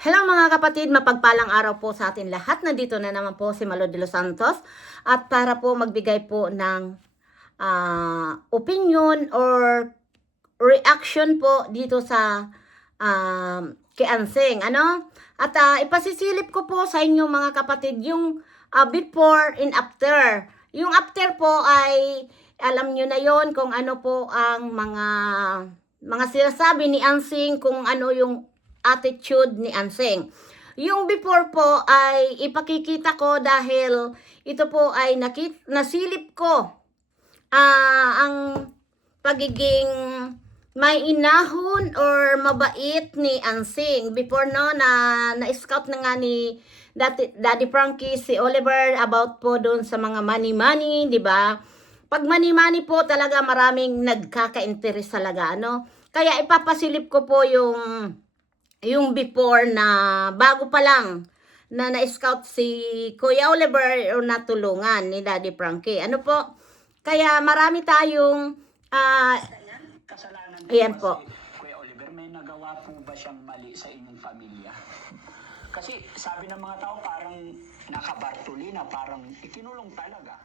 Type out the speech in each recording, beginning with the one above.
Hello mga kapatid, mapagpalang araw po sa atin lahat. Nandito na naman po si Malo de los Santos at para po magbigay po ng opinion or reaction po dito sa kay Anseng. At ipasisilip ko po sa inyo mga kapatid yung before and after. Yung after po ay alam nyo na yon kung ano po ang mga sinasabi ni Anseng, kung ano yung attitude ni Anseng. Yung before po ay ipakikita ko dahil ito po ay nasilip ko ang pagiging may inahon or mabait ni Anseng. Before na-scout na nga ni Daddy Frankie si Oliver about po doon sa mga money, di ba? Pag money po talaga maraming nagkaka-interest talaga, Kaya ipapasilip ko po yung before na bago pa lang na na-scout si Kuya Oliver o natulungan ni Daddy Frankie. Kaya marami tayong kasalanan ayan po po. Si Kuya Oliver, may nagawa po ba siyang mali sa inyong pamilya? Kasi sabi ng mga tao parang nakabartulina, parang ikinulong talaga.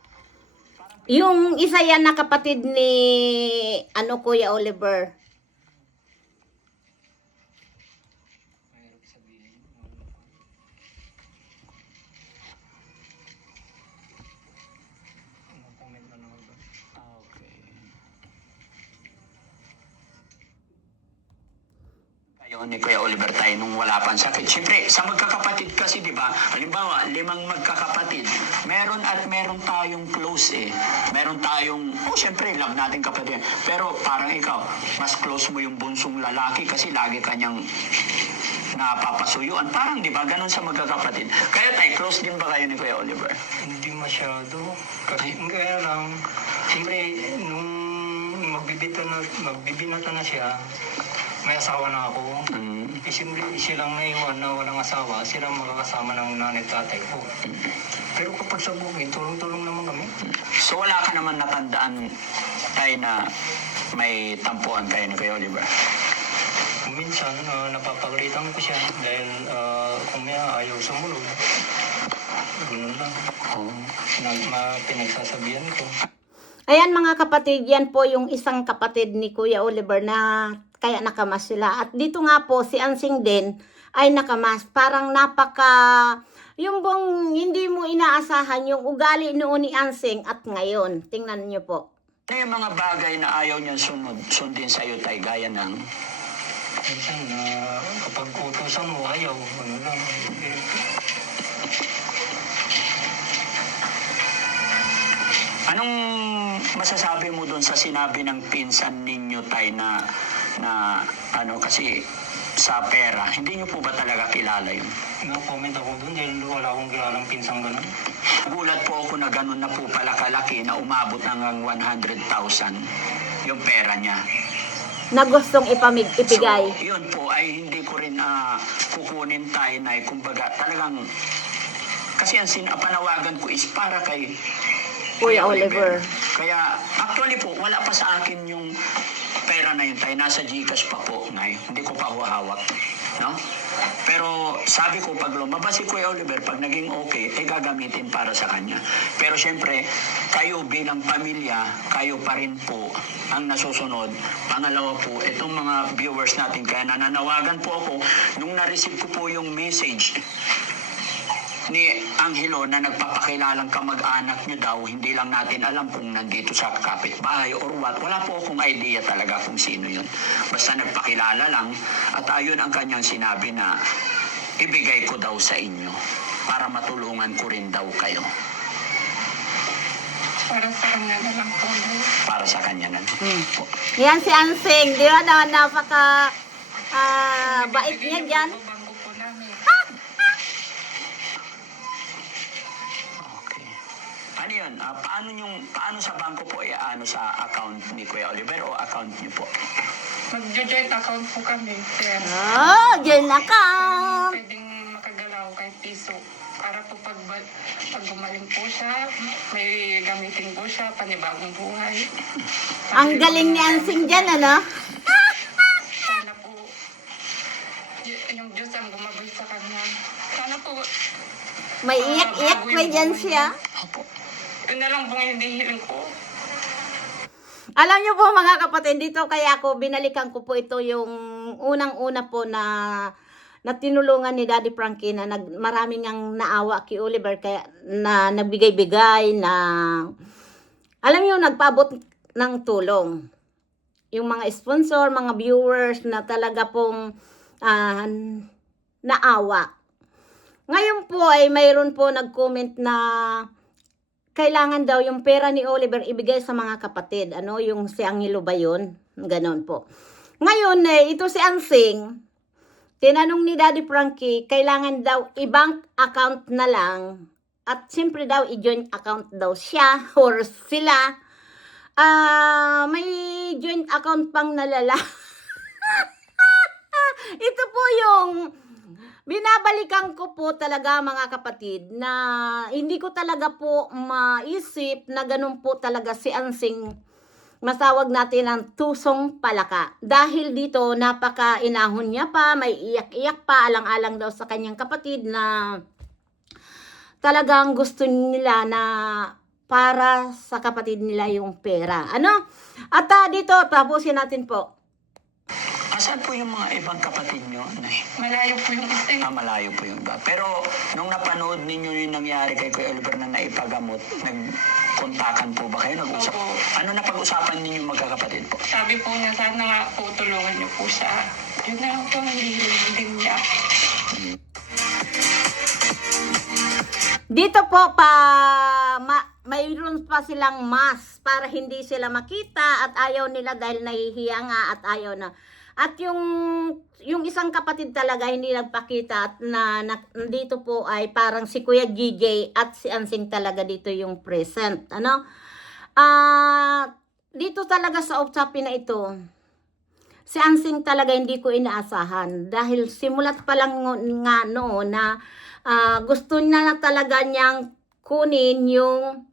Yung isa yan na kapatid ni Kuya Oliver. Ni Kuya Oliver tayo nung wala pang sakit. Siyempre, sa magkakapatid kasi, di ba? Halimbawa, 5 magkakapatid. Meron tayong close eh. Meron tayong, siyempre, love natin kapatid. Pero parang ikaw, mas close mo yung bunsong lalaki kasi lagi kanyang napapasuyuan. Parang, di ba, ganun sa magkakapatid. Kaya tayo, close din ba kayo ni Kuya Oliver? Hindi masyado. Kasi kaya lang, siyempre, nung magbibinata na siya, may asawa na ako. Siyempre, silang naiwan na walang asawa, silang makakasama ng nanay tatay ko. Pero kapag sa bukid, tulong-tulong naman kami. So wala ka naman natandaan tayo na may tampuan kayo ni Kuya Oliver? Minsan, napapagalitan ko siya dahil kung may ayaw sumunod. Ganun lang. Pinagsasabihan ko. Ayan mga kapatid, yan po yung isang kapatid ni Kuya Oliver na kaya nakamas sila. At dito nga po si Anseng din ay nakamas. Parang yung bang hindi mo inaasahan yung ugali noon ni Anseng at ngayon. Tingnan nyo po. Ano yung mga bagay na ayaw niyan sundin sa'yo tayo gaya ng? Minsan, kapag utusan mo, ayaw. Ano lang. Anong masasabi mo doon sa sinabi ng pinsan ninyo tay na kasi sa pera, hindi nyo po ba talaga kilala yun? No-comment ako doon dahil wala akong kilalang pinsang ganun. Nagulat po ako na ganun na po pala kalaki na umabot hanggang 100,000 yung pera niya. Na gustong ipigay. So, yun po ay hindi ko rin kukunin tayo na kumbaga talagang kasi ang panawagan ko is para kay Kuya Oliver. Kaya actually po wala pa sa akin yung pera na yun tayo, nasa GCash pa po ngayon. Hindi ko pa hawak, no? Pero sabi ko pag lumabas si Kuya Oliver, pag naging okay, ay gagamitin para sa kanya. Pero syempre, kayo bilang pamilya, kayo pa rin po ang nasusunod. Pangalawa po, itong mga viewers natin, kaya nananawagan po ako nung na-receive ko po yung message ni Angelo na nagpapakilalang kamag-anak nyo daw, hindi lang natin alam kung nandito sa kapitbahay or what. Wala po akong idea talaga kung sino yun. Basta nagpakilala lang at ayon ang kanyang sinabi na ibigay ko daw sa inyo para matulungan ko rin daw kayo. Para sa kanya na lang po. Para sa kanya na. Yan si Anseng. Di ba napaka bait niya dyan. Bangko po namin. Okay. Ano yun? Paano sa bangko po sa account ni Kuya Oliver o account niyo po? Mag-joint account po kami. Kaya Dyan na ka. pwedeng makagalaw kahit piso. Para po pag gumaling po siya, may gamitin po siya, panibagong buhay. Ang galing ni Anseng dyan, Sana po yung Diyos ang gumabay sa May iyak-iyak pa dyan siya. Opo. Yun na lang pong hindi hiling ko. Alam niyo po mga kapatid, dito kaya ako binalikan ko po ito yung unang-una po na tinulungan ni Daddy Frankie na maraming ang naawa kay Oliver kaya na nagbigay-bigay na alam niyo nagpaabot ng tulong. Yung mga sponsor, mga viewers na talaga pong naawa. Ngayon po ay mayroon po nag-comment na kailangan daw yung pera ni Oliver ibigay sa mga kapatid. Ano, yung si Angelo ba yun? Ganon po. Ngayon, ito si Ansing, tinanong ni Daddy Frankie, kailangan daw i-bank account na lang. At siyempre daw, i-joint account daw siya or sila. May joint account pang nalala. Ito po yung binabalikan ko po talaga mga kapatid na hindi ko talaga po maisip na ganun po talaga si Ansing masawag natin ng tusong palaka. Dahil dito napaka-inahon niya pa, may iyak-iyak pa, alang-alang daw sa kanyang kapatid na talagang gusto nila na para sa kapatid nila yung pera. Ano? At dito, tapusin natin po. Asan po yung mga ibang kapatid nyo, Nay? Malayo po yung isa. Malayo po yung iba. Pero nung napanood ninyo yung nangyari kay Kuya Oliver na naipagamot, nagkontakan po ba kayo? Nag-usap? Opo. Ano napag-usapan ninyo magkakapatid po? Sabi po niya, sana nga po tulungan niyo po siya. Yun na lang po ang hiling din niya. Dito po mayroon pa silang mask para hindi sila makita at ayaw nila dahil nahihiya nga at ayaw na. At yung isang kapatid talaga hindi nagpakita at dito po ay parang si Kuya GJ at si Ansing talaga dito yung present. Ano? Dito talaga sa usapin na ito, si Ansing talaga hindi ko inaasahan dahil simulat pa lang nga noon na gusto niya na talaga niyang kunin yung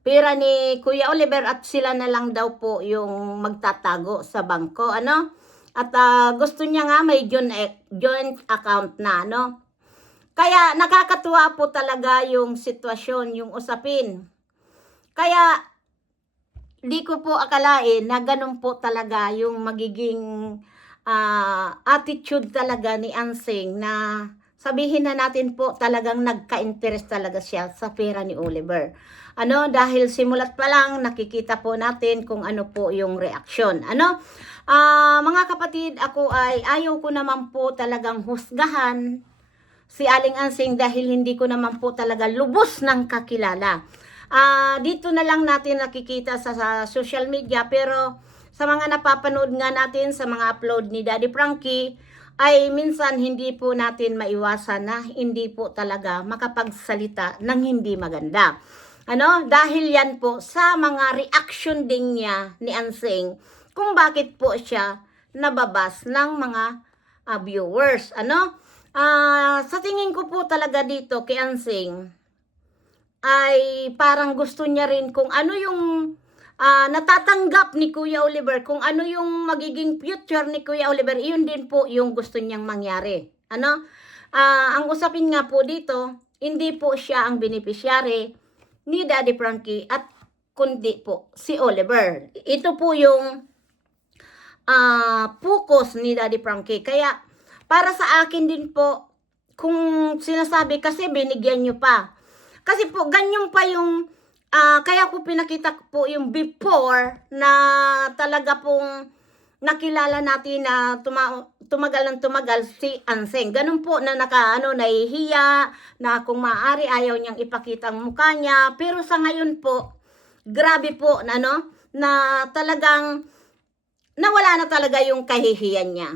pera ni Kuya Oliver at sila na lang daw po yung magtatago sa bangko, ano? At gusto niya nga may joint account na, ano? Kaya nakakatuwa po talaga yung sitwasyon, yung usapin. Kaya di ko po akalain na ganun po talaga yung magiging attitude talaga ni Ansing na sabihin na natin po talagang nagka-interest talaga siya sa pera ni Oliver. Ano, dahil simulat pa lang nakikita po natin kung ano po yung reaksyon. Ano, mga kapatid, ako ay ayaw ko naman po talagang husgahan si Aling Ansing dahil hindi ko naman po talaga lubos ng kakilala. Dito na lang natin nakikita sa social media pero sa mga napapanood nga natin sa mga upload ni Daddy Frankie ay minsan hindi po natin maiwasan na hindi po talaga makapagsalita ng hindi maganda. Ano? Dahil yan po sa mga reaction din niya ni Ansing kung bakit po siya nababas ng mga viewers. Ano? Sa tingin ko po talaga dito kay Ansing ay parang gusto niya rin kung ano yung natatanggap ni Kuya Oliver, kung ano yung magiging future ni Kuya Oliver, iyon din po yung gusto niyang mangyari. Ano? Ang usapin nga po dito, hindi po siya ang beneficiary ni Daddy Frankie at kundi po si Oliver. Ito po yung focus ni Daddy Frankie. Kaya para sa akin din po, kung sinasabi kasi binigyan nyo pa. Kasi po ganyan pa yung kaya ko pinakita po yung before na talaga pong nakilala natin na tumagal ng tumagal si Ansing. Ganun po na nahihiya, na kung maaari ayaw niyang ipakita ang mukha niya. Pero sa ngayon po, grabe po na talagang nawala na talaga yung kahihiyan niya.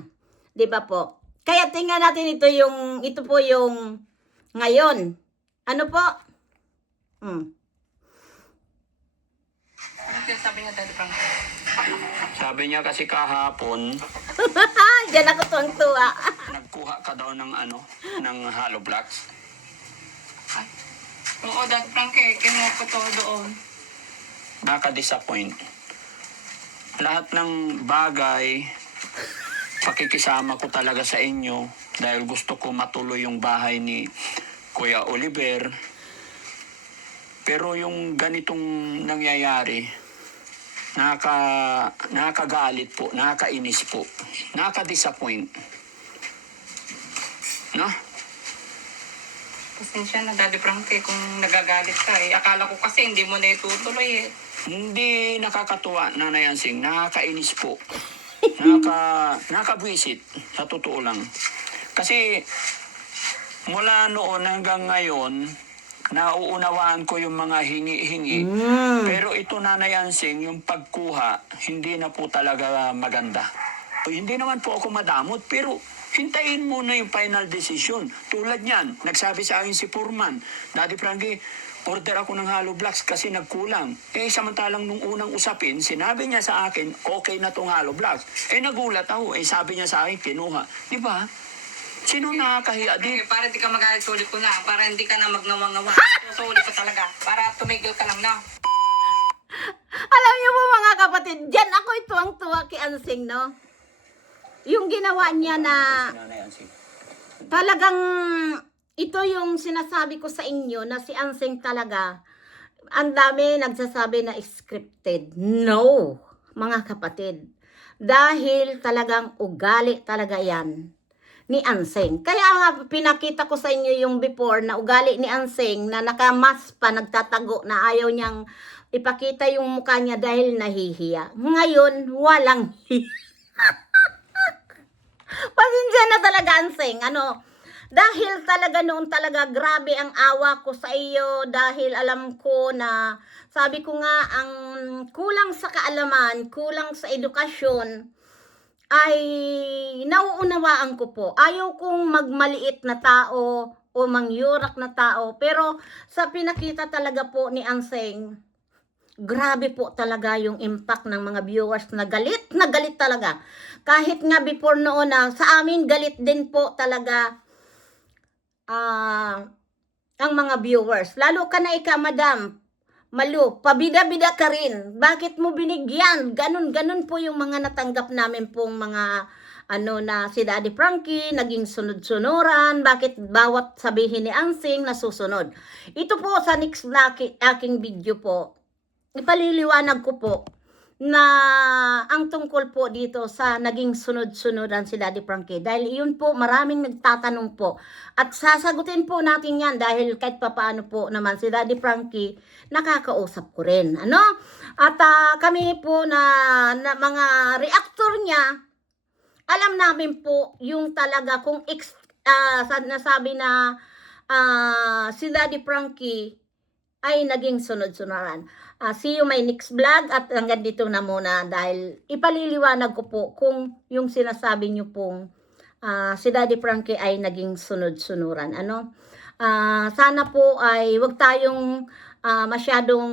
'Di ba po? Kaya tingnan natin ito po yung ngayon. Ano po? Ano sabi niya, Daddy Frankie? Sabi niya kasi kahapon, Diyan ako tuwang-tuwa. nagkuha ka daw ng ng hollow blocks. Oo, Daddy Frankie, kinuha ko to doon. Nakaka-disappoint. Lahat ng bagay, pakikisama ko talaga sa inyo, dahil gusto ko matuloy yung bahay ni Kuya Oliver. Pero yung ganitong nangyayari, nakakagalit po, nakakainis po, nakaka-disappoint. No? Pasensya na, Daddy Frankie, kung nagagalit ka eh. Akala ko kasi hindi mo na itutuloy eh. Hindi nakakatuwa, Nanay Ansing, nakakainis po. Nakabwisit, sa totoo lang. Kasi mula noon hanggang ngayon, nauunawaan ko yung mga hingi-hingi. Pero ito, Nanay Ansing, yung pagkuha, hindi na po talaga maganda. Hindi naman po ako madamot, pero hintayin mo na yung final decision. Tulad niyan, nagsabi sa akin si Purman, Daddy Frankie, order ako ng hollow blocks kasi nagkulang. Samantalang nung unang usapin, sinabi niya sa akin, okay na tong hollow blocks. Nagulat ako. Sabi niya sa akin, kinuha. Di ba? Sino nakakahiya din? Para hindi ka magalit, sulit ko na. Para hindi ka na magngawa-ngawa. Susulit ko talaga. Para tumigil ka lang na. Alam niyo po mga kapatid, dyan ako tuwang-tuwa kay Ansing, no? Yung ginawa niya na talagang ito yung sinasabi ko sa inyo na si Ansing talaga, ang dami nagsasabi na scripted. No, mga kapatid. Dahil talagang ugali talaga yan ni Ansing. Kaya nga pinakita ko sa inyo yung before na ugali ni Ansing na nakamas pa, nagtatago na ayaw niyang ipakita yung mukha niya dahil nahihiya. Ngayon, walang hiya. Pasensya na talaga, Ansing. Dahil talaga noon talaga grabe ang awa ko sa iyo dahil alam ko na sabi ko nga ang kulang sa kaalaman, kulang sa edukasyon ay nauunawaan ko po. Ayaw kong magmaliit na tao o mangyurak na tao, pero sa pinakita talaga po ni Ansing, grabe po talaga yung impact ng mga viewers na galit talaga. Kahit nga before noon na sa amin galit din po talaga ang mga viewers. Lalo ka na Madam Malu, pabida-bida ka rin. Bakit mo binigyan? Ganun po yung mga natanggap namin pong mga na si Daddy Frankie, naging sunod-sunuran. Bakit bawat sabihin ni Ansing nasusunod? Ito po sa next na aking video po, ipaliliwanag ko po na ang tungkol po dito sa naging sunod-sunuran si Daddy Frankie. Dahil yun po, maraming nagtatanong po. At sasagutin po natin yan dahil kahit papaano po naman si Daddy Frankie, nakakausap ko rin. At kami po na mga reactor niya, alam namin po yung talaga kung nasabi na si Daddy Frankie ay naging sunod-sunuran. See you my next vlog at hanggang dito na muna dahil ipaliliwanag ko po kung yung sinasabi nyo pong si Daddy Frankie ay naging sunod-sunuran. Sana po ay wag tayong masyadong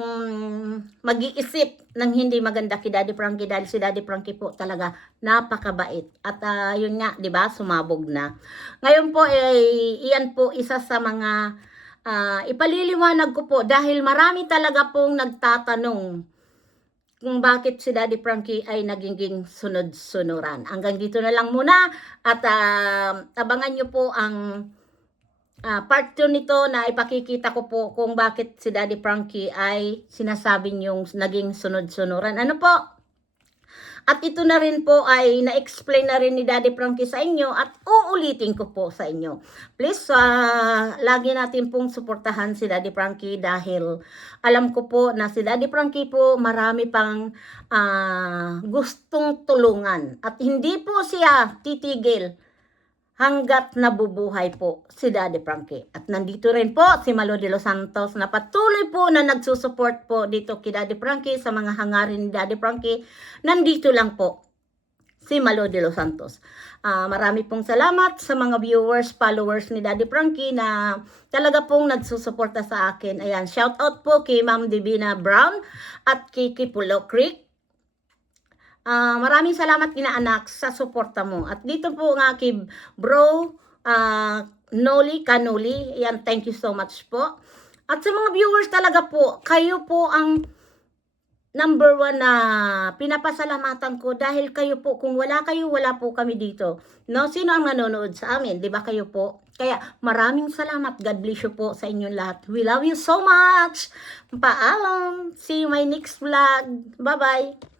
mag-iisip ng hindi maganda kay Daddy Frankie dahil si Daddy Frankie po talaga napakabait. At yun nga, 'di ba, sumabog na. Ngayon po iyan po isa sa mga ipaliliwanag ko po dahil marami talaga pong nagtatanong kung bakit si Daddy Frankie ay naging sunod-sunuran. Hanggang dito na lang muna at abangan nyo po ang part 2 nito na ipakikita ko po kung bakit si Daddy Frankie ay sinasabi nyong naging sunod-sunuran. Po? At ito na rin po ay na-explain na rin ni Daddy Frankie sa inyo at uulitin ko po sa inyo. Please, lagi natin pong suportahan si Daddy Frankie dahil alam ko po na si Daddy Frankie po marami pang gustong tulungan. At hindi po siya titigil hanggat nabubuhay po si Daddy Frankie. At nandito rin po si Malo de los Santos na patuloy po na nagsusupport po dito kay Daddy Frankie sa mga hangarin ni Daddy Frankie. Nandito lang po si Malo de los Santos. Marami pong salamat sa mga viewers, followers ni Daddy Frankie na talaga pong nagsusuporta sa akin. Ayan, shout out po kay Ma'am Divina Brown at kay Pulo Creek. Maraming salamat inaanak sa suporta mo. At dito po nga kay Bro Noli Kanuli. Yan, thank you so much po. At sa mga viewers talaga po, kayo po ang number one na pinapasalamatan ko dahil kayo po, kung wala kayo, wala po kami dito. No? Sino ang nanonood sa amin? Di ba kayo po? Kaya maraming salamat. God bless you po sa inyong lahat. We love you so much. Paalam. See you my next vlog. Bye-bye.